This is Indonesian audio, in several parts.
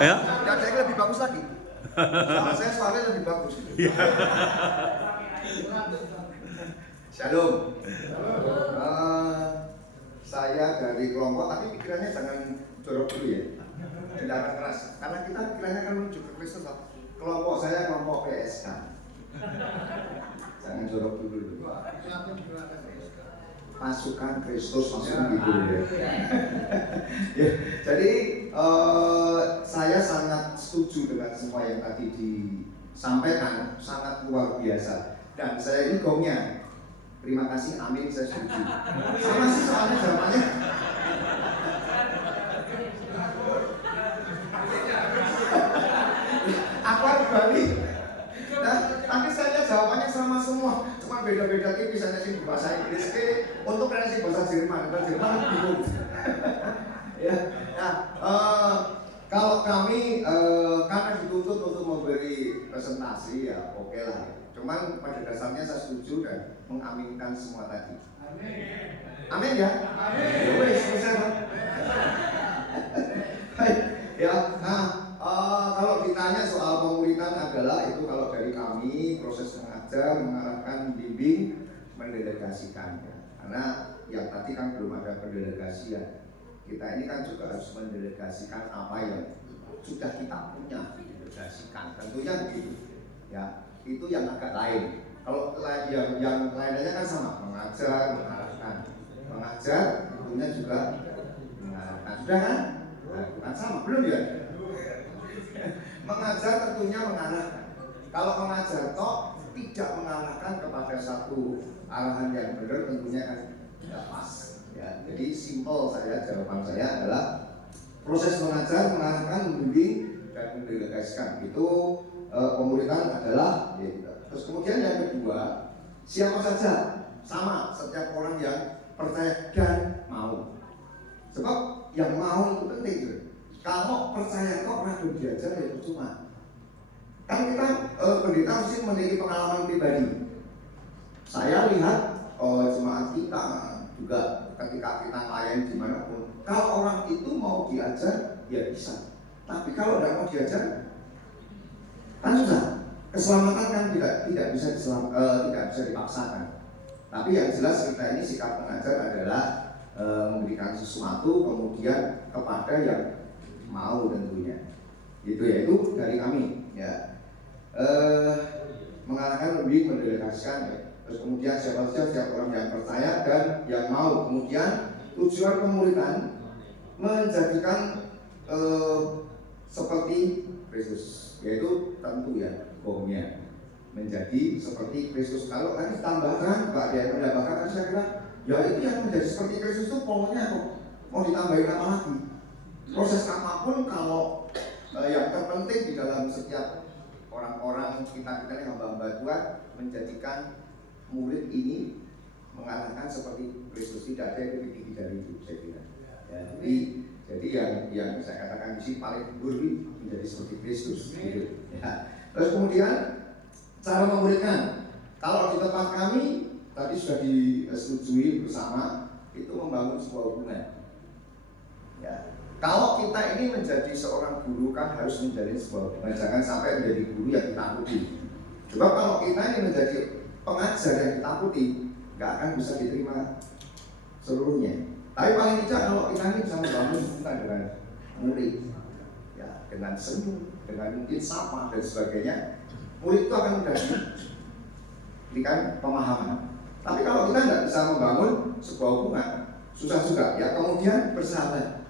Ya? Yang ada yang lebih bagus lagi. Sama saya suaranya lebih bagus. Shalom. Saya dari kelompok, tapi pikirannya jangan jorok dulu ya. Jangan keras. Karena kita pikirannya kan menuju ke Kristus. Kelompok saya kelompok PSK. Jangan jorok dulu. Pasukan Kristus maksudnya gitu ya. Ya, jadi saya sangat setuju dengan semua yang tadi disampaikan, sangat luar biasa. Dan saya ini gongnya. Terima kasih, amin, saya setuju. Sama sih soalnya jawabannya. Aku harus balik. Nah, tapi saya jawabannya sama semua. Cuma beda-beda tipis, misalnya sih bahasa Inggris untuk reaksi bahasa Jerman, bahasa Jerman bingung. Ya, nah, kalau kami karena dituntut untuk memberi presentasi ya oke lah. Cuman pada dasarnya saya setuju dan mengaminkan semua tadi. Amin. Amin ya. Amin. Ya wes, bisa Pak. Ya, nah kalau ditanya soal pemuritan adalah itu kalau dari kami proses mengajar, mengarahkan, bimbing, mendelegasikan ya. Karena yang tadi kan belum ada pendelegasian. Kita ini kan juga harus mendelegasikan apa yang sudah kita punya, didelegasikan. Tentunya begitu. Ya, itu yang agak lain. Kalau yang lainnya kan sama, mengajar, mengarahkan. Mengajar tentunya juga mengarahkan. Sudah kan? Nah, bukan sama, belum ya? Mengajar tentunya mengarahkan. Kalau mengajar toh tidak mengarahkan kepada satu arahan yang benar tentunya kan tidak pas. Ya, jadi simpel jawaban saya adalah proses mengajar, mengarahkan, membimbing dan mendelegasikan itu pemuritan adalah ya, gitu. Terus kemudian yang kedua, siapa saja sama setiap orang yang percaya dan mau. Sebab yang mau itu penting. Kalau percaya kok ragu diajar ya percuma. Kan kita pendeta mesti memiliki pengalaman pribadi. Saya lihat jemaat kita juga ketika kita layan dimanapun, kalau orang itu mau diajar ya bisa. Tapi kalau tidak mau diajar kan susah. Keselamatan kan tidak bisa dipaksakan. Tapi yang jelas kita ini sikap pengajar adalah memberikan sesuatu kemudian kepada yang mau tentunya. Itu yaitu dari kami ya. Mengarahkan lebih mendelegasikan ya. Terus kemudian siapa saja setiap orang yang percaya dan yang mau. Kemudian tujuan pemuritan menjadikan seperti Kristus, yaitu tentu ya bomnya menjadi seperti Kristus. Kalau tadi tambahkan Pak dia menambahkan, saya kira ya itu yang menjadi seperti Kristus itu pokoknya kok mau ditambahin apa lagi. Proses apapun kalau yang terpenting di dalam setiap orang-orang kita yang hamba-hamba Tuhan menjadikan murid ini mengarahkan seperti Kristus, tidak ada yang lebih tinggi dari itu saya kira. Ya, jadi yang saya katakan di sini paling murni menjadi seperti Kristus. Gitu. Ya. Terus kemudian cara memuridkan, kalau di tempat kami tadi sudah disetujui bersama itu membangun sebuah hubungan. Ya. Kalau kita ini menjadi seorang guru kan harus menjalin sebuah hubungan, jangan sampai menjadi guru yang ditakuti. Coba kalau kita ini menjadi pengajar yang ditakuti, nggak akan bisa diterima seluruhnya. Tapi paling tidak kalau kita ini bisa membangun hubungan dengan murid, ya dengan senyum, dengan mungkin sapa dan sebagainya, murid itu akan mudah diberikan pemahaman. Tapi kalau kita nggak bisa membangun sebuah hubungan, susah juga. Ya kemudian bersahabat.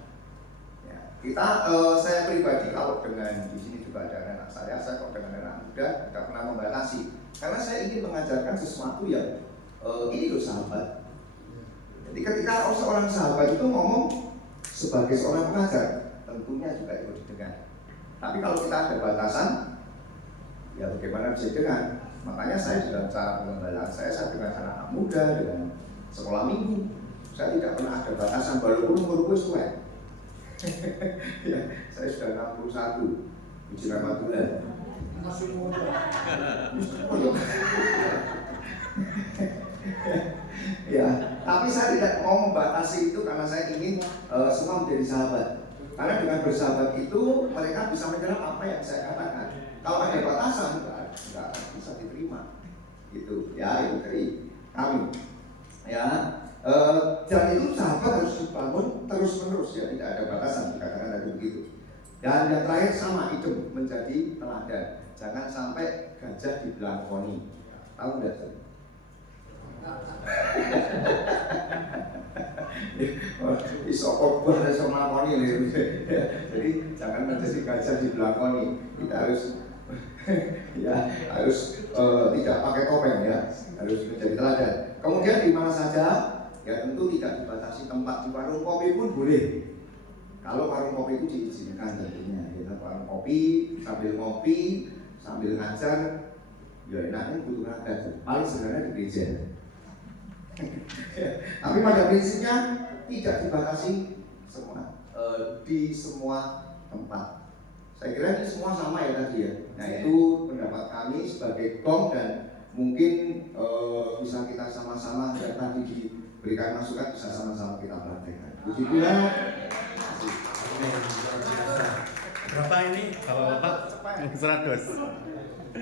Kita, saya pribadi kalau dengan di sini juga ada anak saya kok dengan anak muda tidak pernah membatasi, karena saya ingin mengajarkan sesuatu yang ini loh sahabat. Jadi ketika seorang sahabat itu ngomong sebagai seorang pengajar, tentunya juga ikut didengar. Tapi kalau kita ada batasan, ya bagaimana bisa didengar? Makanya saya dalam cara pengembalaan saya dengan anak muda, dengan sekolah minggu, saya tidak pernah ada batasan walaupun umurku tua. Ya, saya sudah 61, puji nama Tuhan. Masih muda. Ya, tapi saya tidak mau membatasi itu karena saya ingin semua menjadi sahabat. Karena dengan bersahabat itu mereka bisa menyerap apa yang saya katakan. Kalau ada batasan, enggak bisa diterima. Gitu, ya itu dari kami. Ya, dan itu sahabat harus dibangun terus menerus ya, tidak ada batasan, dikatakan tadi begitu. Dan yang terakhir sama, hidup menjadi teladan. Jangan sampai gajah dibelangkoni. Tahu nggak? Isokok buat sama melangkoni. Jadi jangan menjadi gajah dibelangkoni. Kita harus ya harus tidak pakai topeng ya, harus menjadi teladan. Kemudian di mana saja ya tentu tidak dibatasi tempat, di warung kopi pun boleh. Kalau warung kopi itu diizinkan tentunya, ya, warung kopi sambil ngopi, sambil ngajar, ya enaknya butuh raga tuh. Paling sebenarnya di gereja. Tapi pada prinsipnya tidak dibatasi semua, di semua tempat. Saya kira ini semua sama ya tadi ya. Nah itu pendapat kami sebagai GOM dan mungkin bisa kita sama-sama dan tadi diberikan masukan bisa sama-sama kita praktekkan. Begitulah. Berapa ini Bapak-bapak? 100.